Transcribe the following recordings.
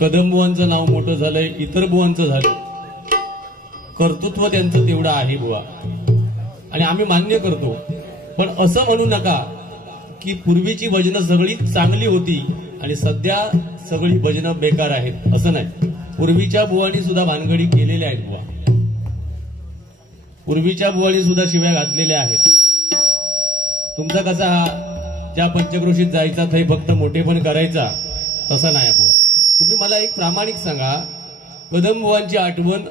कदम बुवांचं नाव मोठं झालंय, इतर बुवांचं झालं, कर्तृत्व त्यांचं तेवढं आहे बुवा, आणि आम्ही मान्य करतो. पण असं म्हणू नका की पूर्वीची भजनं सगळी चांगली होती आणि सध्या सगळी भजनं बेकार आहेत, असं नाही. पूर्वीच्या बुवांनी सुद्धा भानगडी केलेल्या आहेत बुवा, पूर्वीच्या बुवांनी सुद्धा शिव्या घातलेल्या आहेत. तुमचा कसा ज्या पंचक्रोशीत जायचा थै फक्त मोठेपण करायचा तसा नाही बुवा. तुम्ही मला एक प्रामाणिक सांगा, कदम बुवांची आठवण,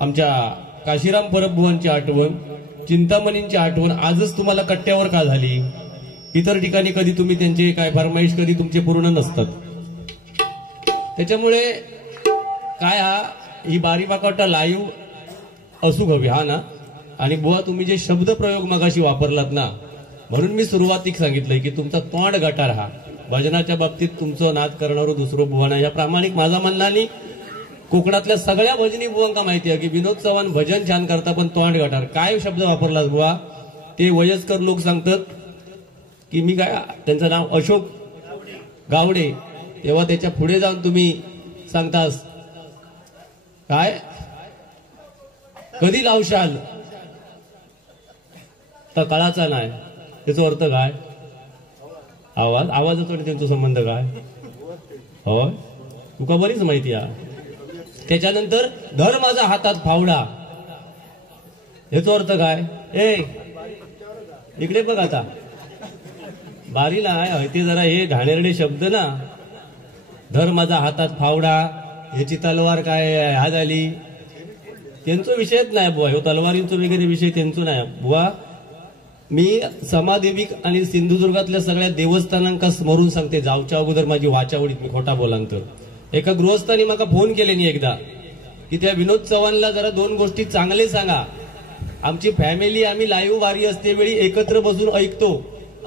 आमच्या काशीराम परब बुवांची आठवण, चिंतामणींची आठवण आजच तुम्हाला कट्ट्यावर का झाली? इतर ठिकाणी कधी तुम्ही त्यांचे काय फरमाईश कधी तुमचे पूर्ण नसतात. त्याच्यामुळे काय ही बारी बाकाटा लाईव्ह असू हवी हा ना. आणि बुवा तुम्ही जे शब्द प्रयोग मगाशी वापरलात ना, म्हणून मी सुरुवातीक सांगितलंय की तुमचा तोंड गटार हा भजनाच्या बाबतीत तुमचं नाद करणारं दुसरं बुवा नाही. या प्रामाणिक माझा म्हणणं. आणि कोकणातल्या सगळ्या भजनी बुवांका माहिती आहे की विनोद चव्हाण भजन छान करता पण तोंड गटार. काय शब्द वापरलास बुवा? ते वयस्कर लोक सांगतात की मी काय, त्यांचं नाव अशोक गावडे, तेव्हा त्याच्या पुढे जाऊन तुम्ही सांगतास काय कधी लावशाल तर कळाचा नाही. त्याचा अर्थ काय? आवाजाचा आणि त्यांचा संबंध काय? हो तुका बरीच माहिती आहे. त्याच्यानंतर धर माझा हातात फावडा, याचा अर्थ काय? ए इकडे बघ आता, बारी नाही ते जरा हे घाणेरडे शब्द ना. धर माझा हातात फावडा, ह्याची तलवार काय हा झाली, त्यांचा विषयच नाही बुवा. ह्यो तलवारींचा वगैरे विषय त्यांचा नाही बुवा. मी समादेवी आणि सिंधुदुर्गातल्या सगळ्या देवस्थानांका स्मरून सांगते, जाऊच्या अगोदर माझी वाचावडीत, मी खोटा बोलांतर. एका गृहस्थानी मला फोन केले नाही एकदा की त्या विनोद चव्हाणला जरा 2 गोष्टी चांगले सांगा. आमची फॅमिली आम्ही लाईव्ह वारी असते वेळी एकत्र बसून ऐकतो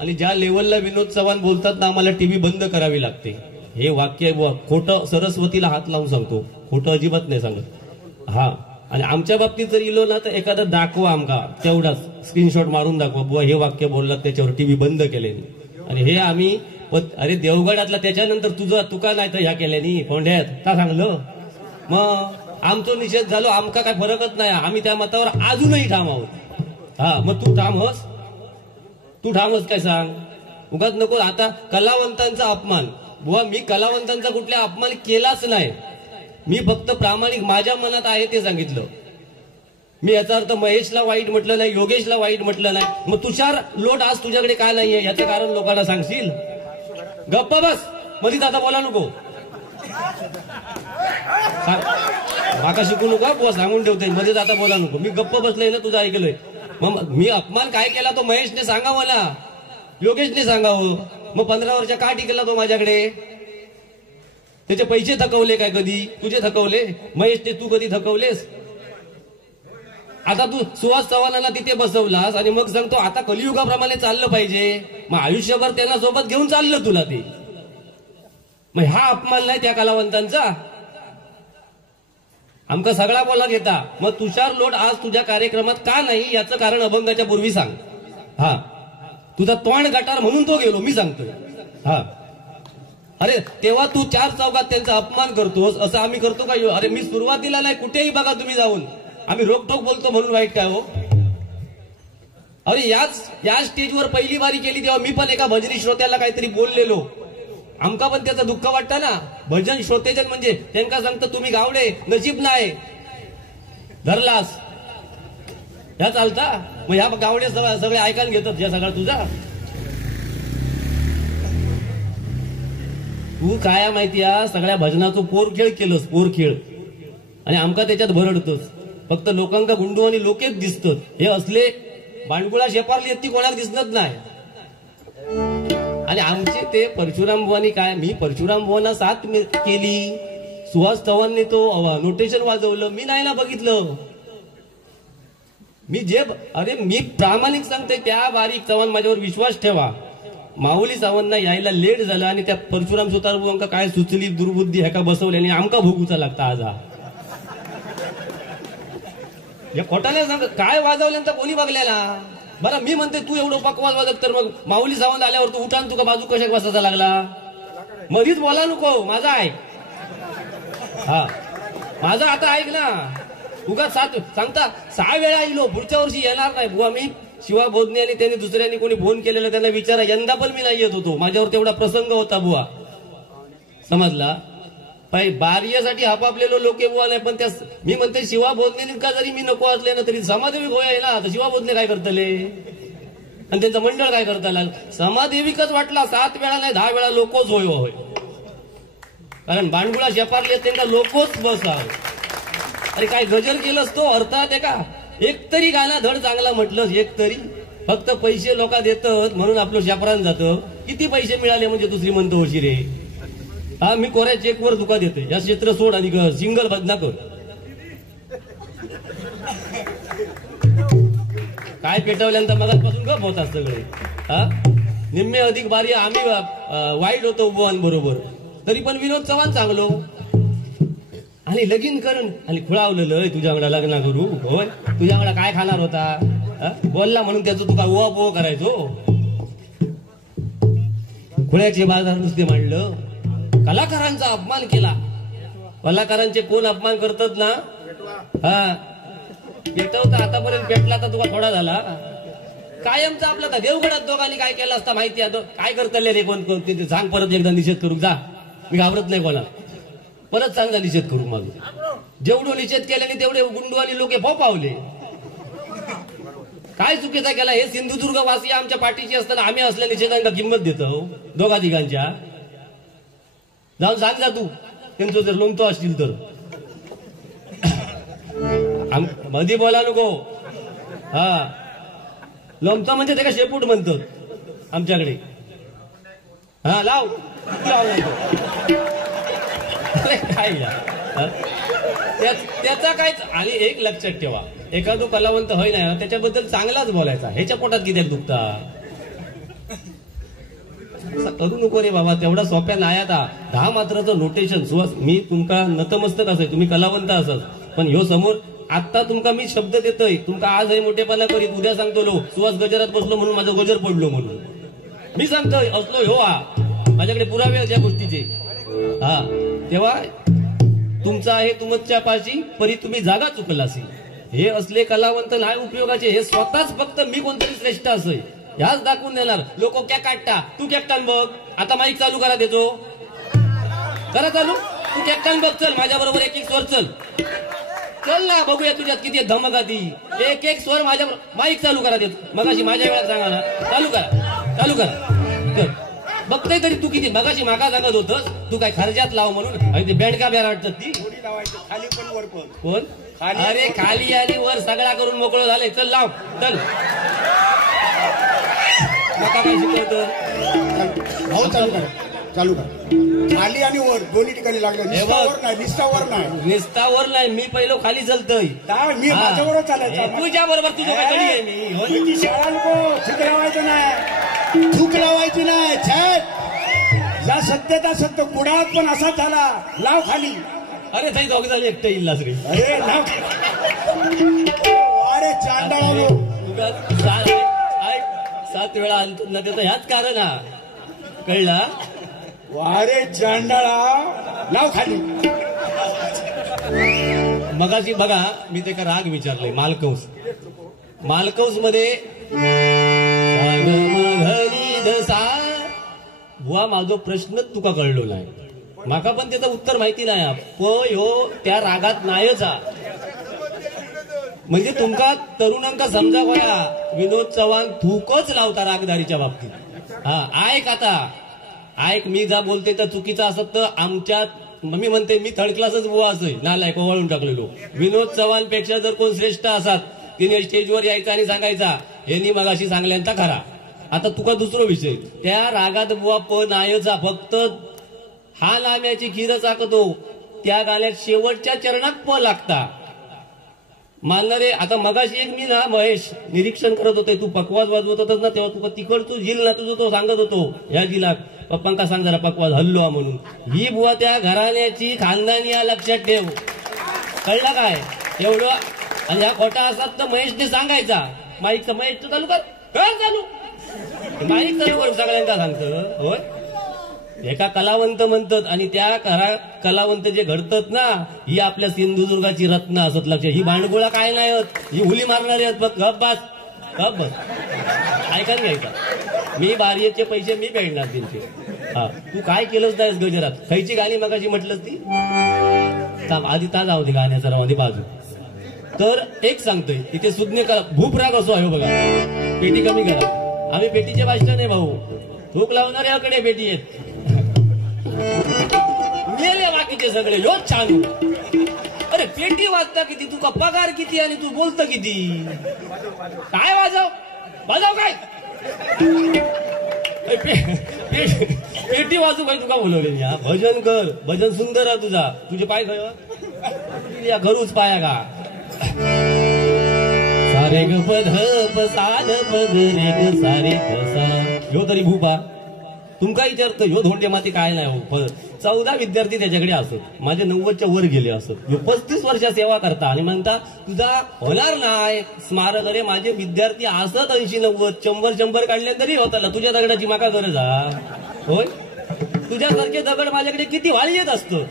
आणि ज्या लेवलला विनोद चव्हाण बोलतात ना आम्हाला टीव्ही बंद करावी लागते. हे वाक्य खोटं, सरस्वतीला हात लावून सांगतो, खोटं अजिबात नाही सांगत. हा, आणि आमच्या बाबतीत जर इलो ना तर एखादं दाखवा आमका, तेवढाच स्क्रीनशॉट मारून दाखवा बुवा हे वाक्य बोललात त्याच्यावर टीव्ही बंद केले. आणि हे आम्ही अरे देवगडातला त्याच्यानंतर तुका नाही तर ह्या केल्यानी फोंड्यात का सांगलं? मग आमचा निषेध झालो, आमका काय फरकच नाही, आम्ही त्या मतावर अजूनही ठाम आहोत. हा, मग तू ठामच काय सांग, उगाच नको. आता कलावंतांचा अपमान बुवा, मी कलावंतांचा कुठला अपमान केलाच नाही. मी फक्त प्रामाणिक माझ्या मनात आहे ते सांगितलं. मी याचा अर्थ महेशला वाईट म्हटलं नाही, योगेशला वाईट म्हटलं नाही. मग तुषार लोट आज तुझ्याकडे काय नाहीये याचं कारण लोकांना सांगशील? गप्पा बस, मधीच आता बोला नको, माका शिकू नका बुवा, सांगून ठेवते मध्येच आता बोला नको. मी गप्प बसलोय ना, तुझं ऐकलंय. मग मी अपमान काय केला तो महेशने सांगा मला, योगेशने सांगावं. मग 15 वर्ष का टिकला तो माझ्याकडे? त्याचे पैसे थकवले काय कधी? तुझे थकवले? महेशने तू कधी थकवलेस? आता तू सुहास चव्हाणांना तिथे बसवलास आणि मग सांगतो आता कलियुगाप्रमाणे चाललं पाहिजे. मग आयुष्यभर त्यांना सोबत घेऊन चाललं तुला ते. मग हा अपमान नाही त्या कलावंतांचा? आमका सगळा बोला घेता. मग तुषार लोट आज तुझ्या कार्यक्रमात का नाही याचं कारण अभंगाच्या पूर्वी सांग. हा, तुझा तोंड गटार म्हणून तो गेलो मी सांगतो. हा, अरे तेव्हा तू 4 चौकात त्यांचा अपमान करतोस, असं आम्ही करतो का? अरे मी सुरुवातीला नाही, कुठेही बघा तुम्ही जाऊन, आम्ही रोकटोक बोलतो म्हणून वाईट काय हो? अरे या स्टेजवर पहिली बारी केली तेव्हा मी पण एका भजनी श्रोत्याला काहीतरी बोललेलो, आमका पण त्याचं दुःख वाटतं ना. भजन श्रोतेजन म्हणजे त्यांना सांगतं तुम्ही गावडे नजीब नाही धरलास, ह्या चालता. मग ह्या गावडे सगळे ऐकायला घेतात या सगळा तुझा. तू काय माहिती आहे, सगळ्या भजनाचं पोरखेळ केलंस, पोरखेळ, आणि आमका त्याच्यात भरडतोस. फक्त लोकांका गुंडू आणि लोकेच दिसतात. हे असले बांडगुळा शेपारली येते कोणाला दिसत नाही. आणि आमचे ते परशुराम बुवानी काय, मी परशुराम बुवांना साथ केली, सुहास चव्हाणने तो नोटेशन वाजवलं, मी नाही ना बघितलं. मी प्रामाणिक सांगते, त्या बारीक चव्हाण माझ्यावर विश्वास ठेवा. माऊली सावंतना यायला लेट झाला आणि त्या परशुराम सुतार बुवांका काय सुचली दुर्बुद्धी ह्याका बसवल्याने आमका भोगूचा लागता आज. हा या खोटाने सांग काय वाजवल्यानंतर कोणी बघलेला? बरं मी म्हणते तू एवढं बकवास वाजत, तर मग माऊली सावंत आल्यावर तू उठान तुका बाजू कशा बसायचा लागला? मधीच बोला नको, माझा आहे हा माझं आता ऐक ना, उगा सांगता 6 वेळा इलो, पुढच्या वर्षी येणार नाही बुवा मी. शिवा बोधने आणि त्यांनी दुसऱ्यांनी कोणी फोन केलेलं त्यांना विचारा, यंदा पण मी नाही येत होतो, माझ्यावर तेवढा प्रसंग होता बुवा, समजला. बार्यासाठी हापापलेलो लोके बुवा नाही, पण त्या मी म्हणते शिवा बोधने का जरी मी नको असले ना तरी समादेवी होय आहे ना. तर शिवा बोधने काय करतले आणि त्यांचं मंडळ काय करताला, समादेविकच वाटला. 7 वेळा नाही 10 वेळा लोकच होय होय, कारण बाणगुळा शेपारले त्यांना लोकच बसा. अरे काय गजल केलंस तो, अर्थात आहे का. एक तरी गाणं धड चांगला म्हटलं, एक तरी. फक्त पैसे लोक देतात म्हणून आपलं शेपरान जातं. किती पैसे मिळाले म्हणजे तू श्रीमंत होशी रे. हा मी कोऱ्या चेकवर तुका देते, या क्षेत्र सोड आणि सिंगल बदना कर. काय पेटवल्यानंतर मगापासून गप होतात सगळे. हा निम्मे अधिक बारी आम्ही वाईट होतो बरोबर, तरी पण विनोद चव्हाण चांगलो. आणि लगीन करून आणि खुळावलेलं तुझ्याकडे लग्न करू होय. तुझ्याकडे काय खाणार होता, बोलला म्हणून त्याचं तुका ओवा पोव करायचो. खुळ्याचे बाजार नुसते मांडलं, कलाकारांचा अपमान केला. कलाकारांचे कोण अपमान करतात ना, हा पेटवता आतापर्यंत पेटला तर तुका थोडा झाला. कायमचा आपला तर देवगडात दोघांनी काय केलं असता माहिती आहे काय करतले रे कोण कोण सांग, परत एकदा निषेध करू जा. मी घाबरत नाही कोणा, परत चांगला निषेध करू. मग जेवढं निषेध केल्याने तेवढे गुंडू आणि लोक पावले. काय चुकीचा केला हे सिंधुदुर्ग वासी आमच्या पाठीची असताना आम्ही असल्या निषेधांना किंमत देतो दोघा तिघांच्या. जाऊन सांग जा तू, त्यांचं जर लोमतो असतील तर. मध्ये बोला नको. हा लोमतो म्हणजे ते का शेपूट म्हणतात आमच्याकडे. हा लाव काय त्याचा काय. आणि एक लक्षात ठेवा, एखादो कलावंत होय नाही त्याच्याबद्दल चांगलाच बोलायचा. ह्याच्या पोटात किती दुखता करू नको रे बाबा, तेवढा सोप्या नाही. आता 10 मात्राचं नोटेशन सुहास, मी तुमका नतमस्तक असाय, तुम्ही कलावंत असाल, पण ह्यो समोर आता तुमका मी शब्द देतोय. तुमका आज हे मोठेपणा करीत, उद्या सांगतो लो सुहास गजरात बसलो म्हणून माझं गजर पडलो म्हणून मी सांगतोय असलो ह्यो. हा माझ्याकडे पुरावे आहेत या गोष्टीचे. हा तेव्हा तुमचा आहे तुमच्या पाशी, परी तुम्ही जागा चुकलासी. हे असले कलावंत नाही उपयोगाचे. हे स्वतःच फक्त मी कोणतरी श्रेष्ठ असय ह्याच दाखवून देणार. लोक क्या काढता, तू कॅक्टान बघ. आता माईक चालू करा देतो, करा चालू. तू कॅक्टान बघ, चल माझ्या बरोबर एक एक स्वर चल चल ना, बघूया तुझ्यात किती धमक आधी. एक एक स्वर माझ्या माईक चालू करा देतो. मगाशी माझ्या वेळात सांगा ना, चालू करा चालू करा. बघतोय तरी तू किती. मगाशी मागा सांगत होतस तू काय खर्जात लाव म्हणून. ते बँड का बेरा वाटतात ती खाली पण वर पण कोण. अरे खाली आणि वर सगळा करून मोकळं झालंय. चल लाव चल. काय शिकवतो चालू करा चालू करा. खाली आणि वर दोन्ही ठिकाणी लागलं. निस्तावर नाही, निस्तावर नाही, निस्तावर नाही. मी पहिलो खाली चलतोय. मी माझ्याबरोबर चालायचं. तुझ्या बरोबर तुझं काय कधी आहे. मी शाळा नको थूक लावायचं नाही, थूक लावायची नाही. छट या सत्यता सत्य कुडात पण असाच झाला. लाव खाली. अरे ताई दोघ झाले एकटं इल्ला सगळी. अरे लाव. अरे चांडाळा 7 वेळा आणतो ना, त्याचं ह्याच कारण हा कळला. वारे चांडाळा लाव खाली. मगाशी बघा मी ते का राग विचारले. मालकंस मालकंस मध्ये बुवा माझा प्रश्नच तुका कळलो नाही. माका पण त्याचं उत्तर माहिती नाही. पण ह्यो त्या रागात नाहीच हा. म्हणजे तुमका तरुणांका समजा बघा, विनोद चव्हाण थूकच लावता रागदारीच्या बाबतीत. हा ऐक आता ऐक, मी जा बोलते तर चुकीचं असत तर आमच्यात मी म्हणते मी थर्ड क्लासच बुवा असं नालायक वळून टाकलेलो. विनोद चव्हाण पेक्षा जर कोण श्रेष्ठ असतात तिने स्टेजवर यायचा आणि सांगायचा यांनी मगाशी सांगल्यांचा खरा. आता तुका दुसरा विषय, त्या रागात बुवा प नायचा फक्त हा नाम्याची खीर चाकतो. त्या गाण्यात शेवटच्या चरणात प लागता मानणारे. आता मगाशी एक मी ना महेश निरीक्षण करत होते, तू पकवाज वाजवत होतास ना तेव्हा तुका तिकड तू झील ना तुझं तो सांगत होतो ह्या जिला पप्पांका सांग जरा पकवाज हल्लो म्हणून. ही बुवा त्या घराण्याची खानदानी या लक्षात ठेव. कळलं काय एवढं. आणि ह्या खोटा असतात तर महेशने सांगायचा माईकचा महेश चालू कर चालू माईक चालू कर सगळ्यांका सांगतं होय. एका कलावंत म्हणतात आणि त्या कलावंत जे घडतात ना, ही आपल्या सिंधुदुर्गाची रत्न असत. लक्ष, ही भांडगोळा काय नाही होत, ही उली मारणारी आहेत. बघ गप बस गप बस, ऐका घ्यायचा. मी बारीचे पैसे मी फेडणार त्यांचे. हा, तू काय केलंच नाहीस गजरात. खायची गाणी मगाशी म्हटलंस ती आधी ता जाऊ दे गाण्याचा राहून बाजू. तर एक सांगतोय इथे सुज्ञ कला भूपराग असो आहे बघा. पेटी कमी करा, आम्ही पेटीचे भाषण नाही भाऊ, थूक लावणाऱ्याकडे पेटी आहेत. मेले बाकीचे सगळे योच छान. अरे पेटी वाजता किती, तुका पगार किती आणि तू बोलत किती. काय वाजव वाजव काय पेटी वाजू काय तुका बोलवले. भजन कर, भजन सुंदर आहे तुझा. तुझे पाय या घरूच पाया का. सारे ग पध साध पद रे ग सारे सा. ह्यो तरी भूपा तुमका विचारतो, ह्यो धोंडे माती काय नाही हो. 14 विद्यार्थी त्याच्याकडे असत, माझे 90च्या वर गेले असत. ह्यो 35 वर्ष सेवा करता आणि म्हणता तुझा होणार नाही स्मारक. अरे माझे विद्यार्थी असत 80-90 100 काढले तरी होताला. तुझ्या दगडाची माका गरज हा होय. तुझ्यासारखे दगड माझ्याकडे किती वाळी येत असतं.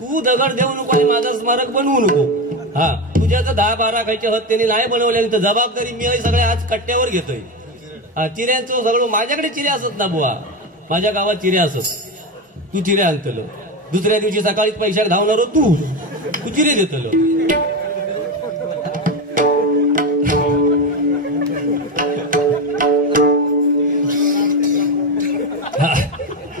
तू दगड देऊ नको आणि माझं स्मारक बनवू नको. हा, तुझ्या तर 10-12 खायचे हत त्यांनी नाही बनवले तर जबाबदारी मी सगळे आज कट्ट्यावर घेतोय. चिऱ्यांचं सगळं माझ्याकडे चिरे असत ना बुवा, माझ्या गावात चिरे असत. तू चिरे आणतलो, दुसऱ्या दिवशी सकाळीच पैशाक धावणारो तू चिरे देतलो.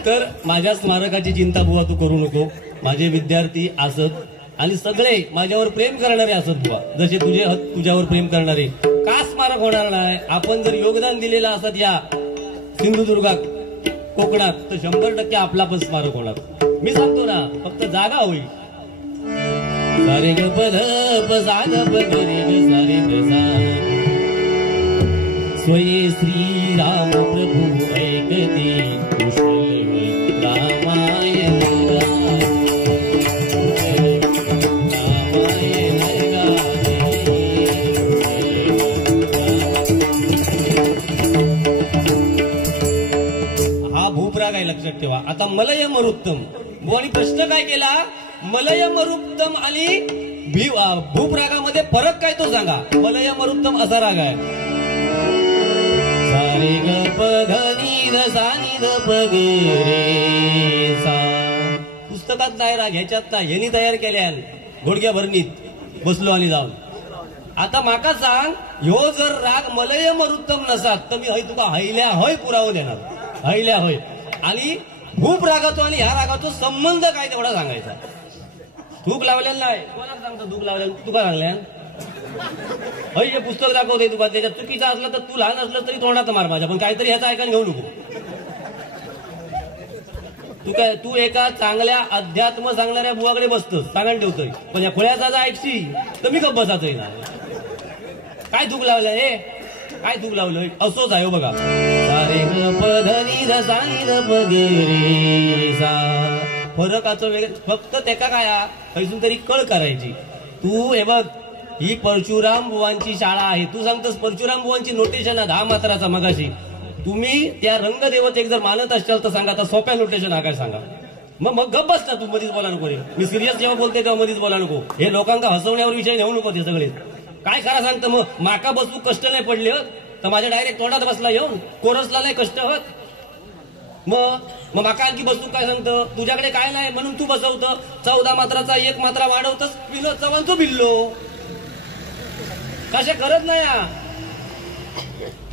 तर माझ्या स्मारकाची चिंता बुवा तू करू नको. माझे विद्यार्थी असत आणि सगळे माझ्यावर प्रेम करणारे असत बुवा. जसे तुझे तुझ्यावर प्रेम करणारे. का स्मारक होणार नाही. आपण जर योगदान दिलेलं असत या सिंधुदुर्गात कोकणात तर 100% आपला पण स्मारक होणार. मी सांगतो ना, फक्त जागा होईल. सारे ग पध साध पद रे ग सारे सा. स्वये श्री राम प्रभू ऐकते कुशल रामायण. काय लक्षात ठेवा. आता मलय मरुत्तम आणि प्रश्न काय केला. मलय मरुत्तम आणि भूपरागामध्ये फरक काय तो सांगा. मलय मरुत्तम असा राग आहे. सारे ग प ध नि ध सा नि ध प ग रे सा. पुस्तकात नाही राग, ह्याच्यात नाही. यांनी तयार केल्या घोडक्या भरणीत बसलो आणि जाऊन. आता माका सांग, ह्यो जर राग मलय मरुत्तम नसात तर मी तुका हैल्या होय पुरावं देणार. हैल्या होय. आणि भूप रागातो आणि ह्या रागातो संबंध काय तेवढा सांगायचा. थूक लावलेला नाही. कोणाला सांगतो थूक लावलेलं. तुका सांगल्या हे पुस्तक दाखवते तुका. त्याच्यात चुकीचं असलं तर तू लहान असलं तरी तोंडात मार माझ्या, पण काहीतरी ह्याचा ऐकायला घेऊ नको. तू एका चांगल्या अध्यात्म सांगणाऱ्या बुवाकडे बसतोस, सांगायला ठेवतोय. पण या खोळ्याचा जर ऐकशी तर मी गप्प बसातोय ना. काय थूक लावलंय हे, काय थूक लावलंय. असोच आहे बघा. सारे ग प ध नि ध सा नि ध प ग रे सा. फरकाचं वेगळं. फक्त त्याका काय पैसून तरी कळ करायची. तू हे बघ, ही परशुराम बुवांची शाळा आहे. तू सांगतोस परशुराम बुवांची नोटेशन आहे 10 मात्राचा. मगाशी तुम्ही त्या रंगदेवतेक जर मानत असाल तर सांगा. आता सोप्या नोटेशन हा काय सांगा. मग गप्प बस ना तू, मधीच बोला नको. मी सिरियस जेव्हा बोलते तेव्हा मधीच बोला नको. हे लोकांना हसवण्यावर विषय घेऊ नको. ते सगळे काय खरा सांगतं. मग माका बसू कष्ट नाही पडले तर माझ्या डायरेक्ट तोंडात बसला येऊन. कोरसला नाही कष्ट होत. मग माका आणखी बसू काय सांगतं. तुझ्याकडे काय नाही म्हणून तू बसवतं. 14 मात्राचा 1 मात्रा वाढवतच पिलं चव्हाणचो बिल्लो. कशा करत नाही.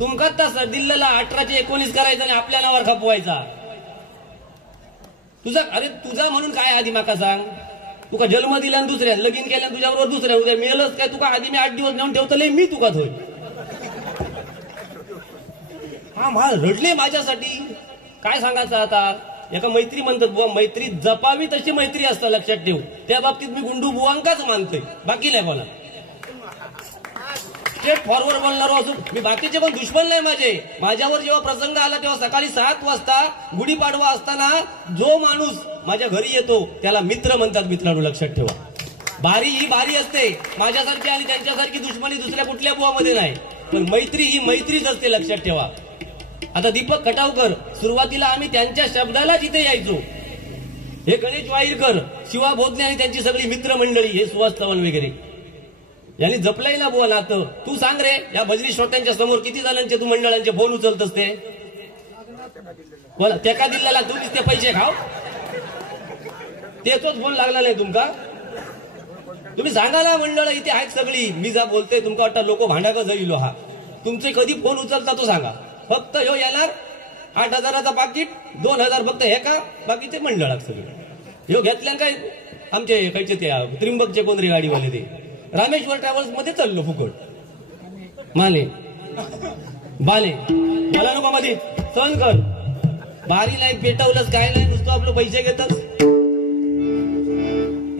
तुमका तसं दिल्लीला 18चे 19 करायचं आणि आपल्या नावावर खपवायचा. तुझा अरे तुझा म्हणून काय आधी माका सांग. तुका जन्म दिला आणि दुसऱ्या लगीन केल्या तुझ्याबरोबर दुसऱ्या उद्या मेलच काय. तुका आधी मी 8 दिवस नेऊन ठेवतले मी तुका होय. हा मला रडले माझ्यासाठी. काय सांगायचं आता. एका मैत्री म्हणतात बुवा, मैत्री जपावी तशी मैत्री असतं. लक्षात ठेव. त्या बाबतीत मी गुंडू बुवांकाच मानतोय, बाकी नाही बोला. स्ट्रेट फॉरवर्ड बोलणारो असून मी बाकीचे पण दुश्मन नाही माझे. माझ्यावर जेव्हा प्रसंग आला तेव्हा सकाळी 7 वाजता गुढीपाडवा असताना जो माणूस माझ्या घरी येतो त्याला मित्र म्हणतात. मित्रांनो लक्षात ठेवा. बारी ही बारी असते. माझ्यासारखी आणि त्यांच्यासारखी दुश्मनी दुसऱ्या कुठल्या बुवामध्ये नाही. पण मैत्री ही मैत्रीच असते. लक्षात ठेवा. आता दीपक खटावकर, सुरुवातीला आम्ही त्यांच्या शब्दाला जिथे यायचो. हे गणेश वाईरकर, शिवा भोजने आणि त्यांची सगळी मित्रमंडळी, हे सुहास चव्हाण वगैरे यांनी जपलंय ना बुवा नातं. तू सांग रे, या भजनी श्रोत्यांच्या समोर किती जणांचे तू मंडळांचे फोन उचलतस ते? त्या दिल्ल्याला तू ते पैसे खाव, तेचोच फोन लागला नाही तुमका? तुम्ही सांगा ना, मंडळ इथे आहेत सगळी. मी जा बोलते तुमका वाटतं लोक भांडा का जाईल हा. तुमचे कधी फोन उचलता तो सांगा. फक्त ह्यो येणार 8,000चा पाकिट, 2,000 फक्त हे का, बाकीचे मंडळात सगळे. ह्यो घेतल्या काय आमचे कायचे त्या त्रिंबकचे कोणतरी गाडीवाले ते रामेश्वर ट्रॅव्हल्स मध्ये चाललो फुकट. माने बाले मला नको मध्ये सहन कर. बारी नाही पेटवलंच काय नाही, नुसतं आपलं पैसे घेतच.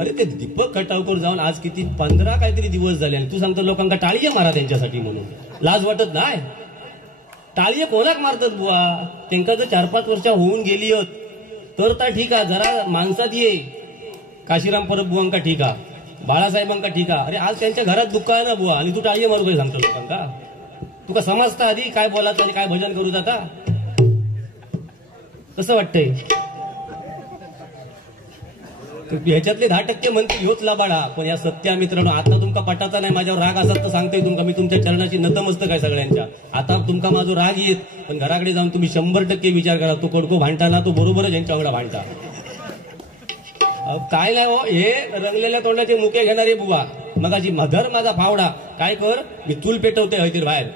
अरे ते दीपक खटावकर जाऊन आज किती 15 काहीतरी दिवस झाले आणि तू सांगतो लोकांना टाळी मारा त्यांच्यासाठी म्हणून. लाज वाटत नाही? टाळी कोणाक मारतात बुवा? त्यांना जर 4-5 वर्ष होऊन गेली तर ठीक आहे, जरा माणसात ये. काशीराम परब बुवांका ठीक आहे, बाळासाहेबांका ठीक आहे. अरे आज त्यांच्या घरात दुःख आहे ना बुवा, आणि तू टाळी मारू काय सांगतो लोकांका? तुका समजता आधी काय बोलायचं आणि काय भजन करू जाता? कसं वाटतंय? ह्याच्यातले 10% म्हणते ह्योच लाबाडा. पण या सत्या मित्रांनो, आता तुमका पटाचा नाही, माझ्यावर राग असत तर सांगतोय तुमका मी, तुमच्या चरणाची नतमस्तक आहे सगळ्यांच्या. आता तुमका माझा राग येत, पण घराकडे जाऊन तुम्ही 100% विचार करा. तो कडको भांडता ना, तो बरोबरच यांच्याकडे भांडता. काय नाही हो, हे रंगलेल्या तोंडाचे मुके घेणारे बुवा. मगाची धर माझा फावडा, काय कर, मी चूल पेटवते हयतीर बाहेर.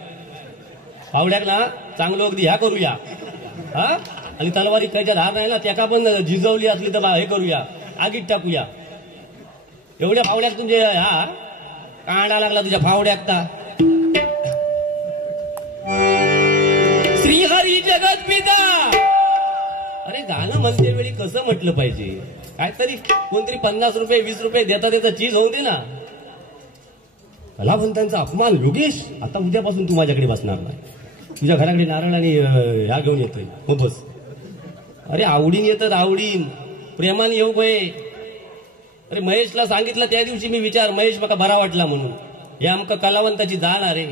फावड्याक ना चांगलं अगदी ह्या करूया हा, आणि तलवारी कायच्या धार नाही ना, त्याका पण जिजवली असली तर हे करूया, आगीत टाकूया. एवढ्या फावड्याक तुमचे हा कांडा लागला तुझ्या फावड्याकता. श्रीहरी जगत पिता. अरे गाणं म्हणते वेळी कसं म्हटलं पाहिजे? काहीतरी कोणतरी 50 रुपये 20 रुपये देता देता चीज होऊ दे ना. कलावंतांचा अपमान. योगेश, आता उद्यापासून तू माझ्याकडे बसणार नाही. तुझ्या घराकडे नारळ आणि ह्या घेऊन येतोय. हो बस. अरे आवडीन येतात, आवडीन प्रेमाने येऊ गये. अरे महेशला सांगितलं त्या दिवशी मी विचार, महेश बघा बरा वाटला म्हणून. हे आमका कलावंताची जाण आहे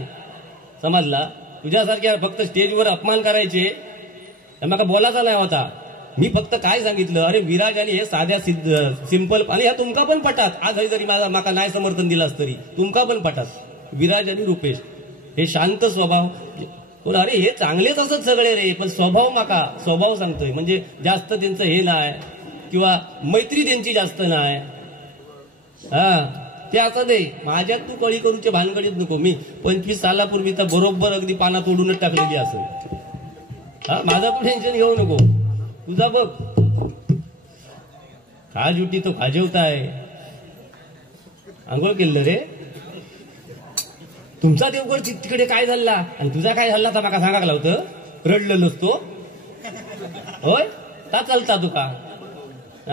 समजला. तुझ्यासारख्या फक्त स्टेजवर अपमान करायचे मका बोलायचा नाही होता. मी फक्त काय सांगितलं, अरे विराज आणि हे साध्या सिंपल, आणि ह्या तुमका पण पटात. आज जरी माका नाही समर्थन दिलास तरी तुमका पण पटात. विराज आणि रुपेश हे शांत स्वभाव. अरे हे चांगलेच असत सगळे रे, पण स्वभाव सांगतोय. म्हणजे जास्त त्यांचं हे नाही, किंवा मैत्री त्यांची जास्त नाही. हा ते असं दे. माझ्यात तू कळी करूच्या भानगडीत नको. मी 25 सालापूर्वी तर बरोबर अगदी पाना तोडूनच टाकलेली असेल. हा माझा पण टेन्शन घेऊ नको. तुझा बघ खाज उठी तो खाजेवताय. आंघोळ केलं रे. तुमचा देवगड तिकडे काय झाला आणि तुझा काय झाला तर माका सांगायला होतं. रडलेलोच तो होय. ता चालता तुका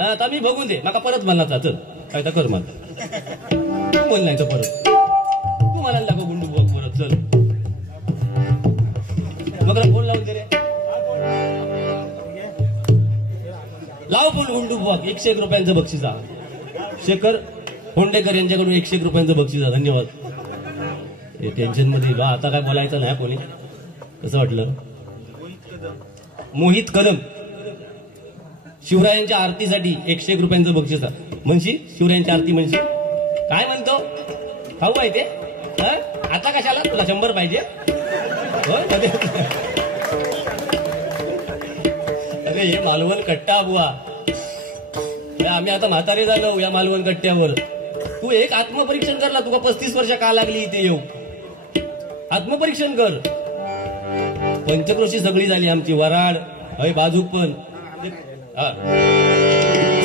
आता मी बघून दे. माका परत म्हणला चल काय तर कर मला. तू बोल नाही तर परत तू मला दाखव गुंडू बघ परत चल. मग फोन लावून दे रे. लाव फोन गुंडू बघ. 101 रुपयांचं बक्षीस. शेखर होंडेकर यांच्याकडून 101 रुपयांचं बक्षीस. धन्यवाद. टेन्शन मध्ये आता काय बोलायचं नाही कोणी. कसं वाटलं? मोहित कदम शिवरायांच्या आरतीसाठी 101 रुपयांचं बक्षीस. म्हणशी शिवरायांची आरती म्हणशी काय म्हणतो? खाऊ आहे ते. आता कशाला तुला 100 पाहिजे? अरे हे मालवण कट्टा बुवा. आम्ही आता म्हातारे झालो या मालवण कट्ट्यावर. तू एक आत्मपरीक्षण करला. तुका 35 वर्ष का लागली इथे येऊ? आत्मपरीक्षण कर. पंचक्रोशी सगळी झाली आमची. वराड हय बाजूक पण.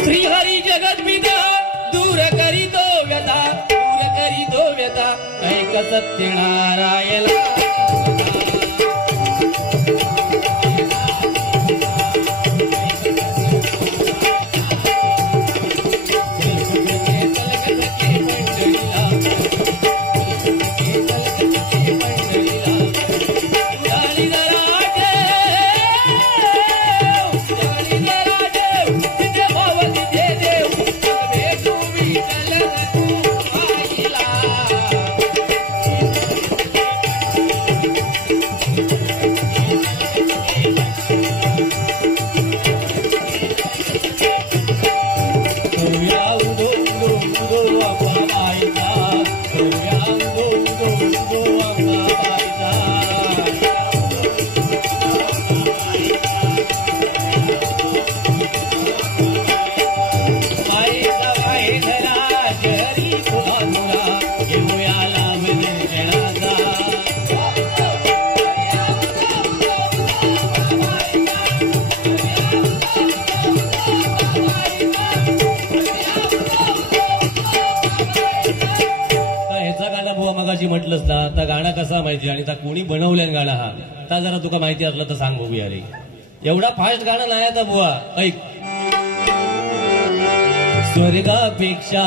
श्रीहरी जगत पिता दूर करीतो व्यथा, दूर करीतो व्यथा कैक सत्य नारायण. ना आता गाणं कसा माहिती आणि आता कोणी बनवल्यान गाणं हा आता जरा तुका माहिती असलं तर सांग बघूया रे. एवढा फास्ट गाणं नाही आता बुवा. ऐक. स्वर्गापेक्षा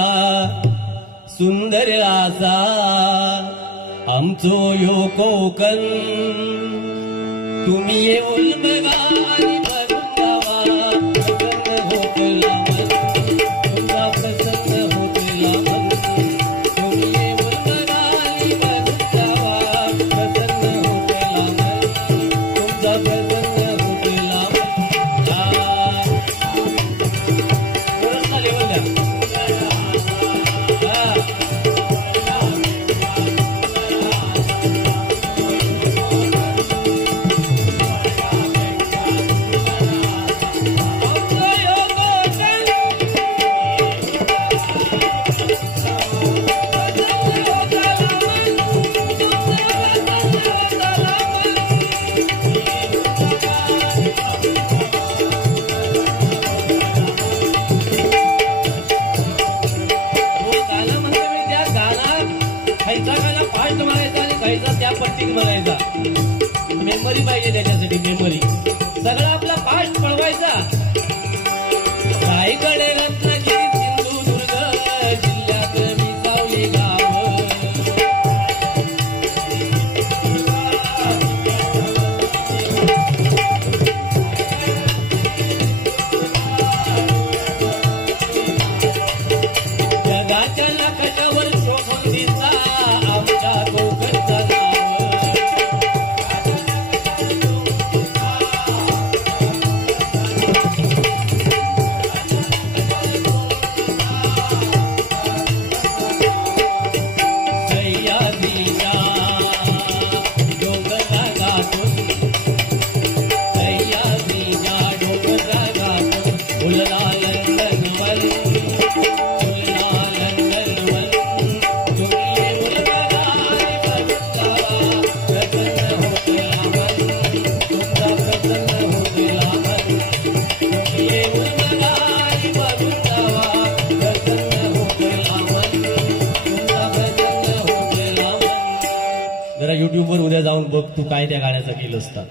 सुंदर आसा आमचो यो कोकण तुम्ही येऊन बघा आणि भरून जावा प्रसन्न होतला मन तुमचा प्रसन्न होतला मन तुम्ही येऊन बघा आणि भरून जावा प्रसन्न होतला मन तुमचा प्रसन्न होतला मन. थोडंसं लेवल द्या. त्या पट्टीत म्हणायचा. मेमरी पाहिजे त्याच्यासाठी. मेमरी सगळा आपला फास्ट पळवायचा. रायगड रत्नागिरी सिंधुदुर्ग जिल्ह्यात मी सावली गाव जगाच्या नकाशावर शोभून दिसा आमच्या कोकणचा युट्यूबवर उद्या जाऊन बघ तू काय त्या गाण्याचं केलं असतात.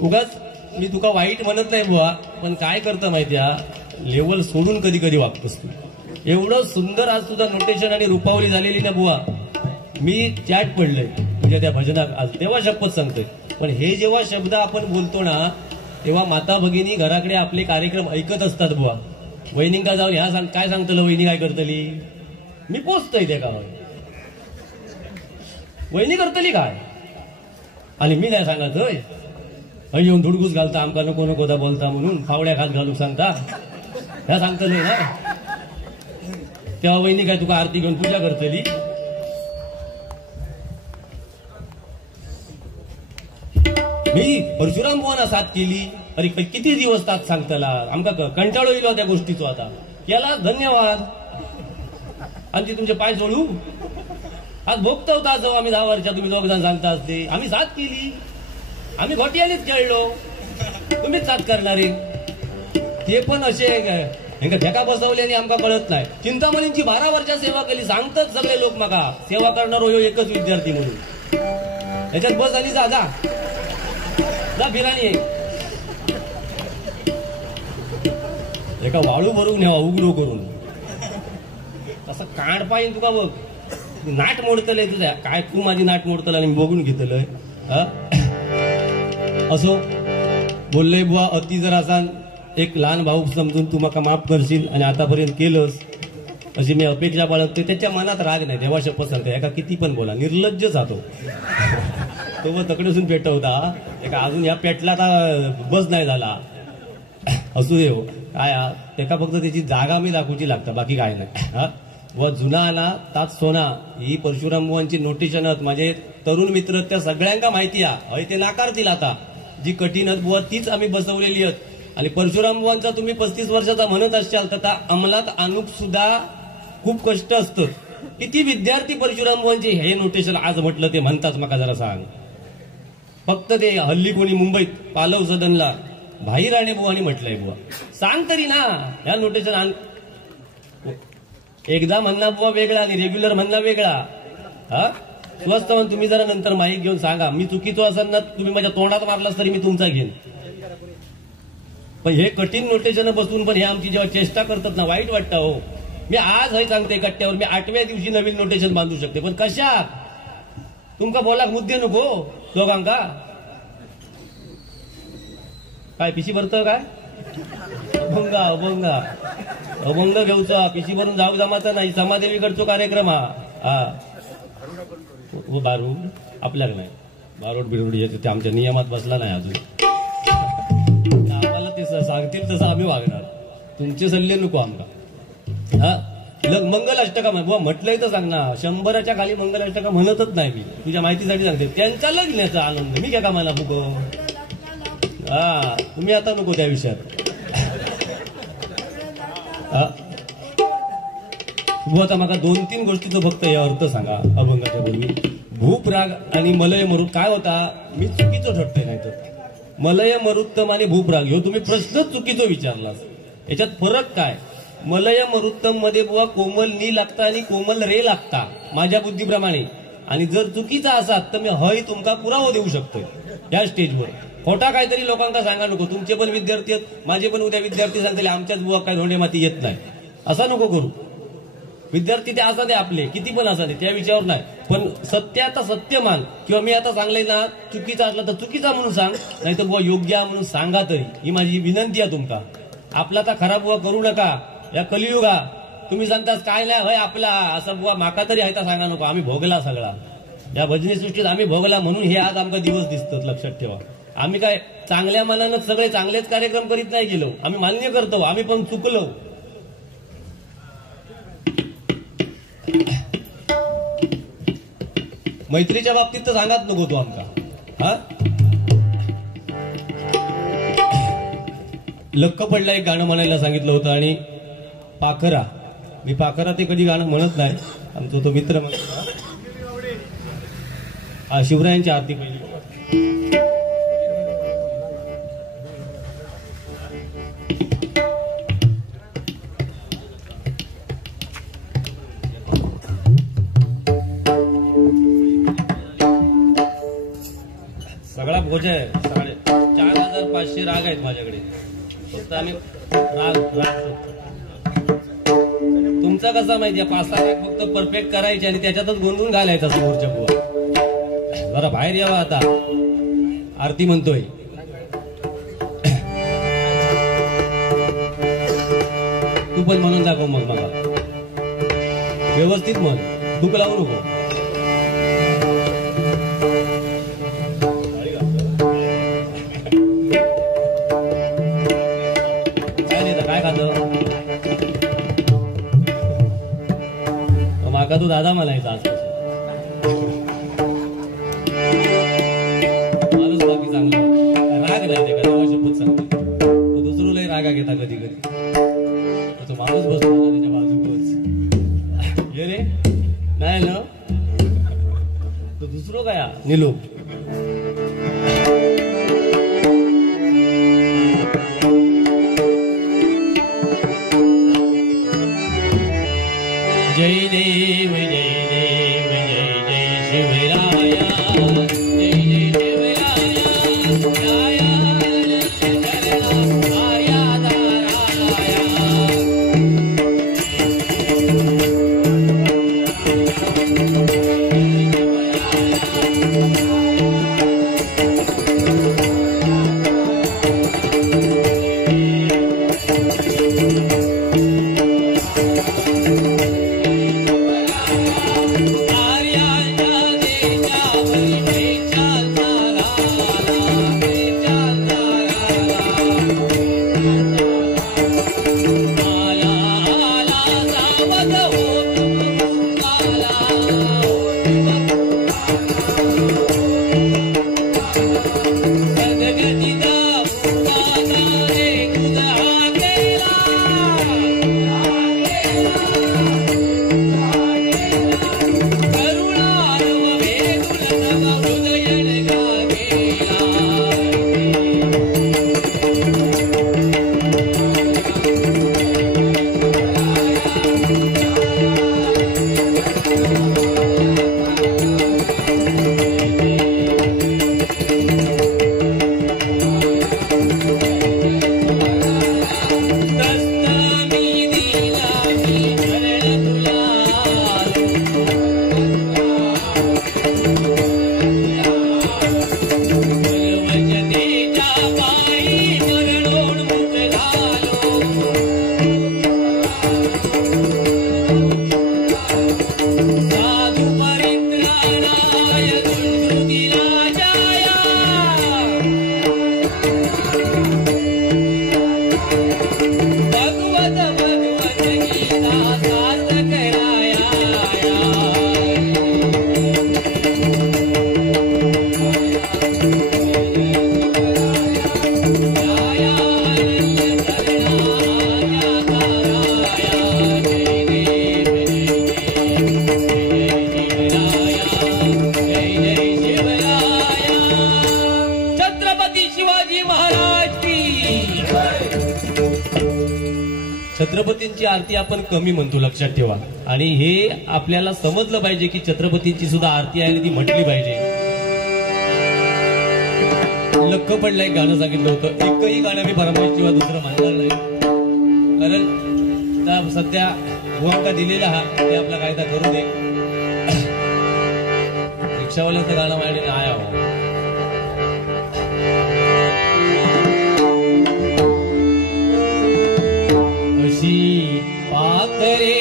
उगाच मी तुका वाईट म्हणत नाही बुवा पण काय करतं माहितीया लेवल सोडून कधी कधी वागतोस तू. एवढं सुंदर आज तुझा नोटेशन आणि रूपावली झालेली ना बुवा. मी चॅट पडलंय म्हणजे त्या भजनात आज तेव्हा शपथ सांगतोय. पण हे जेव्हा शब्द आपण बोलतो ना तेव्हा माता भगिनी घराकडे आपले कार्यक्रम ऐकत असतात बुवा. वहिनींका जाऊन ह्या सांग काय सांगतलं वहिनी काय करतली मी पोचतोय त्या गावात वहिनी करतली काय आणि मी नाही सांगत होय येऊन धुडगूस घालता आमका नको नकोदा बोलता म्हणून फावड्या खात घालू सांगता ह्या सांगतले ना. तेव्हा वहिनी काय तुका आरती घेऊन पूजा करतली. मी परशुराम बुवाना साथ केली. अरे किती दिवस तात सांगतला आमका कंटाळो येलो त्या गोष्टीचो. आता याला धन्यवाद. आणि तुमचे पाय जोडू आज भोगता होता जो आम्ही 10 वर्षात तुम्ही दोघ जण सांगता असते आम्ही साथ केली. आम्ही घोटियालीच खेळलो तुम्हीच साथ करणारे. ते पण असे फेका बसवले आणि आमका कळत नाही. चिंतामणींची 12 वर्षा सेवा केली सांगतात सगळे लोक. मका सेवा करणार हो एकच विद्यार्थी म्हणून याच्यात बस आणि जा फिराणी एका वाळू भरून न्यावा उघडो करून तसं कांड पाहिजे तुका बघ नाट मोडतलंय तुझ्या काय तू माझी नाट मोडतलं आणि बघून घेतलंय. असो बोललंय बुवा अति जर असा एक लहान भाऊ समजून तू मका माफ करशील आणि आतापर्यंत केलंस अशी मी अपेक्षा बाळगते. त्याच्या मनात राग नाही देवा शपथ सांगते. एका किती पण बोला निर्लज्ज जातो तो मग तकडेसून पेटवता एका अजून या पेटला तर बस नाही झाला असू दे. काय त्याका फक्त त्याची जागा मी दाखवची लागतं बाकी काय नाही. व जुना आला तात सोना ही परशुराम बुवांची नोटिशन माझे तरुण मित्र त्या सगळ्यांना माहिती आहे. ते नाकारतील आता जी कठीण बुवा तीच आम्ही बसवलेली आहेत. आणि परशुराम बुवांचा तुम्ही 35 वर्षाचा म्हणत असाल तर अंमलात आणूक सुद्धा खूप कष्ट असतं. किती विद्यार्थी परशुराम बुवांचे हे नोटेशन आज म्हटलं ते म्हणतात मका जरा सांग. फक्त ते हल्ली कोणी मुंबईत पालव सदनला भाई राणे बुवानी म्हटलंय बुवा सांग तरी ना ह्या नोटेशन. एकदा म्हणणं बुवा वेगळा आणि रेग्युलर म्हणणं वेगळा. स्वस्त म्हणून तुम्ही जरा नंतर माईक घेऊन सांगा. मी चुकीचो असेल ना, तुम्ही माझ्या तोंडात मारलास तरी मी तुमचा घेईन. पण हे कठीण नोटेशन बसून पण हे आमची जेव्हा चेष्टा करतात ना, वाईट वाटतं हो. मी आज हे सांगते कट्ट्यावर, मी 8व्या दिवशी नवीन नोटेशन बांधू शकते, पण कशात? तुमका बोलाक मुद्दे नको दोघांका. काय पिशी भरतं काय? अभंग घेऊचा पिशी भरून जाऊ जमाचा नाही. समादेवीकडचो कार्यक्रम हा. हो बारूड आपल्याला नाही. बारूड बिरूड येते ते आमच्या नियमात बसला नाही अजून. आम्हाला ते सांगतील तसं आम्ही वागणार. तुमचे सल्ले नको आमका. हा मंगलाष्टका म्हटलंय तर सांग ना. 100च्या खाली मंगलाष्टका म्हणतच नाही मी. तुझ्या माहितीसाठी सांगते. त्यांचा लग्नाचा आनंद मी काय कामाला नको. हा तुम्ही आता नको त्या विषयात. आता मला 2-3 गोष्टीचं फक्त हे अर्थ सांगा अभंगाच्या पूर्वी. भूप राग आणि मलय मरुत काय होता? मी चुकीचं ठरतोय नाही तर. मलय मरुत्तम आणि भूप राग ह्यो तुम्ही प्रश्नच चुकीचं विचारला. याच्यात फरक काय? मलय मरुत्तम मध्ये बुवा कोमल नी लागता आणि कोमल रे लागता माझ्या बुद्धीप्रमाणे. आणि जर चुकीचा असाल तर मी हय तुमका पुरावा देऊ शकतोय या स्टेजवर. खोटा काहीतरी लोकांना सांगा नको. तुमचे पण विद्यार्थी आहेत, माझे पण उद्या विद्यार्थी सांगतील आमच्याच बुवा काय धोंडे माती येत नाही. असा नको करू. विद्यार्थी ते असा दे आपले किती पण असा दे, त्या विषयावर नाही. पण सत्याचा सत्य मान. किंवा मी आता सांगले ना चुकीचा असला तर चुकीचा म्हणून सांग, नाही तर बुवा योग्य म्हणून सांगा तरी. ही माझी विनंती आहे तुमका. आपला तर खराब बुवा करू नका या कलियुगा. तुम्ही सांगतास काय नाही होय आपला असं बुवा माका तरी आहे सांगा नको. आम्ही भोगला सगळा या भजनी सृष्टीत आम्ही भोगला म्हणून हे आज आमका दिवस दिसतात. लक्षात ठेवा. आम्ही काय चांगल्या मनानं सगळे चांगलेच कार्यक्रम करीत नाही गेलो. आम्ही मान्य करतो आम्ही पण चुकलो. मैत्रीच्या बाबतीत तर सांगत नको तो आमका. हा लक्क पडला एक गाणं म्हणायला सांगितलं होतं. आणि पाखरा, मी पाखरा ते कधी गाणं म्हणत नाही. आमचा तो मित्र म्हणतो शिवरायांची आरती पहिली. सगळा भोज आहे. 4,500 राग आहेत माझ्याकडे. फक्त आम्ही राग तुमचा कसा माहितीये 5-6 राग फक्त परफेक्ट करायचे आणि त्याच्यातच गोंधळून घालायचा समोरच्या बुवा. जरा बाहेर यावा आता. आरती म्हणतोय. तू पण म्हणून दाखव मग मला व्यवस्थित म्हण. दुःख लावू नको. माका तू दादा म्हणायचा आजपासून. माणूस बाकी चांगला राग नाही ते का शपथ सांगतो. तो दुसरं लय रागा घेता कधी कधी. तो माणूस बसतो त्याच्या बाजूकच ये रे नाही ना तो दुसरं काय निलो. जय देव जय देव जय जय शिवराया. जय जय शिवराया. छत्रपतींची आरती आपण कमी म्हणतो, लक्षात ठेवा. आणि हे आपल्याला समजलं पाहिजे की छत्रपतींची सुद्धा आरती आहे, ती म्हटली पाहिजे. लक्क पडलं एक गाणं सांगितलं होतं, एकही गाणं मी परमाशिवाय दुसरं म्हणणार नाही, कारण सध्या भूमिका दिलेला हा ते आपला कायदा करू दे. रिक्षावाल्याचं गाणं माझ्याकडे आहे आहो. अशी पातरे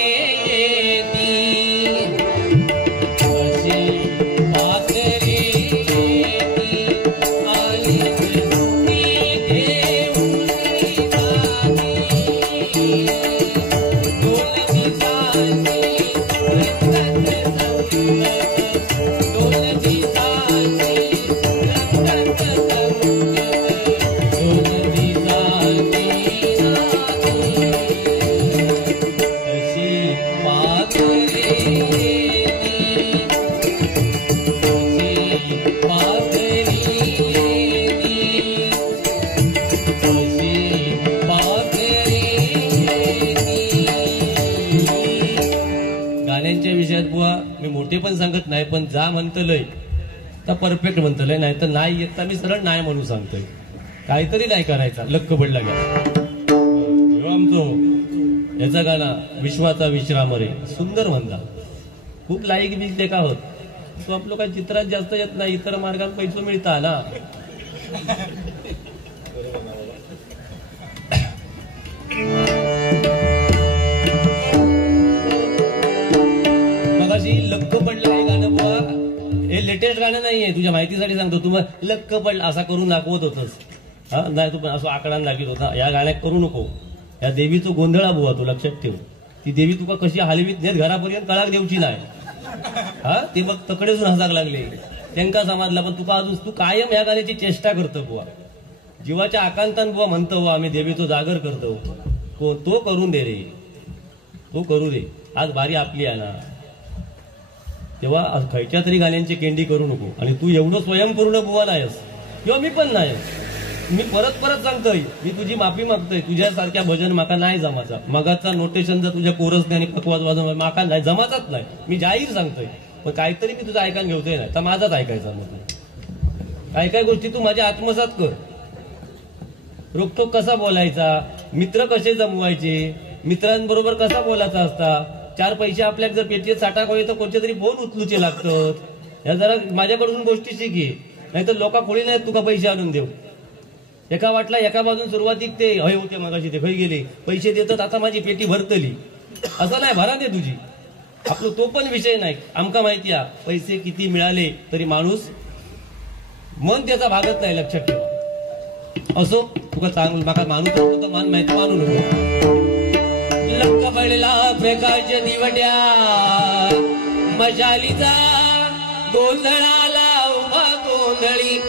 मोठे पण सांगत नाही, पण जा म्हणतलंय तर परफेक्ट म्हणतलंय, नाही तर नाही येत मी सरळ नाही म्हणून सांगतोय. काहीतरी नाही करायचा, लक्क पडला गया. आमचो याचा गाणा विश्वाचा विश्राम रे सुंदर म्हणता, खूप लाईक बीज ते का होत. तो आपलं काय चित्रात जास्त येत नाही, इतर मार्गात पैसे मिळता ना. लक्क पडलं हे गाणं बुवा, हे लेटेस्ट गाणं नाहीये, तुझ्या माहितीसाठी सांगतो. तुम्हाला लक्क पडलं असा करून दाखवत होतस, हा नाही तू पण असं आकडा लागत होता. या गाण्यात करू नको. या देवीचं गोंधळा बुवा, तू लक्षात ठेव. ती देवी तुका कशी हलवीत नेत घरापर्यंत कळाक देऊची नाही. हा ते मग तकडेसून हसाक लागले, त्यांका समाजला. पण तुका अजून तू कायम या गाण्याची चेष्टा करतो बुवा. जीवाच्या आकांतान बुवा म्हणतो आम्ही देवीचं जागर करतो. तो करून दे रे, तो करू दे. आज बारी आपली आहे ना, तेव्हा खयच्या तरी गाण्यांची केंडी करू नको. आणि तू एवढं स्वयंपूर्ण बुवा नाहीस, किंवा मी पण नाही. मी परत परत सांगतोय, मी तुझी माफी मागतोय. तुझ्यासारख्या भजन माका नाही जमाचा. मगाचा नोटेशन जर तुझ्या कोरस आणि पकवाज वाजव माका नाही जमाचाच नाही, मी जाहीर सांगतोय. पण काहीतरी मी तुझं ऐकायला घेतोय नाही तर माझाच ऐकायचा. मग काही काही गोष्टी तू माझ्या आत्मसात कर. रोखोक कसा बोलायचा, मित्र कसे जमवायचे, मित्रांबरोबर कसा बोलायचा असता. 4 पैसे आपल्याला जर पेटीत साठाक होईल तर कोणते तरी फोन उचलूचे लागतात. या जरा माझ्याकडून गोष्टी शिकी, नाहीतर लोका खोळी नाहीत तुका पैसे आणून देऊ. एका वाटला एका बाजून सुरुवातीक ते हय होते, मगाशी ते खय गेले, पैसे देतात आता माझी पेटी भरतली. असं नाही, भरा दे तुझी. आपलं तो पण विषय नाही. आमका माहिती आहे पैसे किती मिळाले तरी माणूस मन त्याचा भागत नाही, लक्षात ठेवा. असो तुका चांगलं माका माणूस असतो तर मान माहिती मानू नको. लक्क पडला प्रकाश दिवट्या मशालीचा, गोंधळाला उभा गोंधळी.